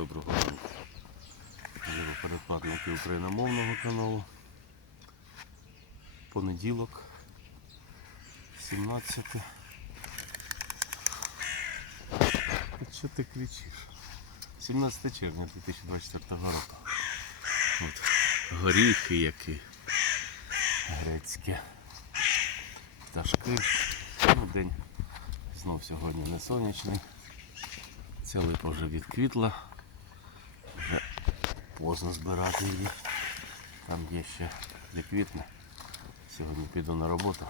доброго ранку. Живо перекладники україномовного каналу. Понеділок, 17. Що ти кричиш? 17 червня 2024 року. От горіхи які грецькі. Пташки. Ну, день знов сьогодні не сонячний. Ця липа вже відквітла. Поздно збирати її. Там є ще де квітне. Сьогодні піду на роботу.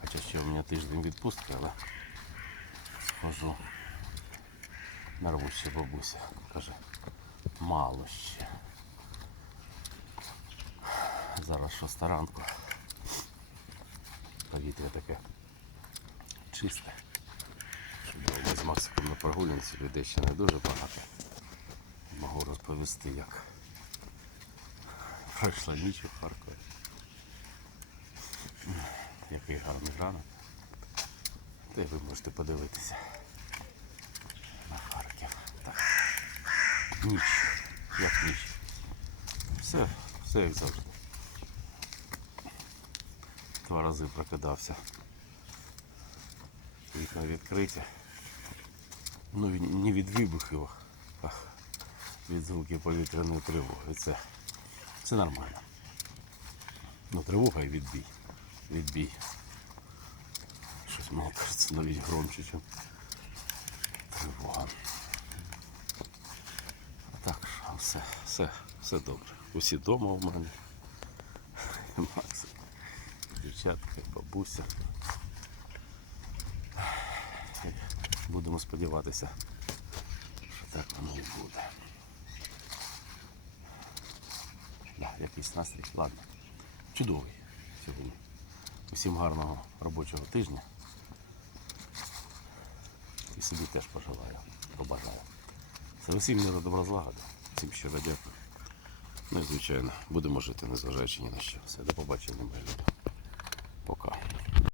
Хоча ще у мене тиждень відпустки, але схожу. Нарву ще бабуся. Каже, мало ще. Зараз шоста ранку. Повітря таке чисте. Ми з Максиком на прогулянці людей ще не дуже багато. Можу розповісти, як пройшла ніч у Харкові. Який гарний ранок. Та й ви можете подивитися на Харків. Так. Ніч. Як ніч. Все, все як завжди. Два рази прокидався. Вікна відкриті. Ну не від вибухів, від звуків повітряної тривоги. Це, це нормально. Ну, тривога і відбій. Відбій. Щось мені кажеться навіть громче, ніж тривога. Так все, все, все добре. Усі вдома у мене. І дівчатка, бабуся. Будемо сподіватися, що так воно і буде. Якийсь настрій. Ладно. Чудовий сьогодні. Усім гарного робочого тижня. І собі теж пожелаю, побажаю. Це усім миру добра. Всім щиро дякую. Ну і звичайно, будемо жити, незважаючи ні на що. Все, до побачення, мої люди.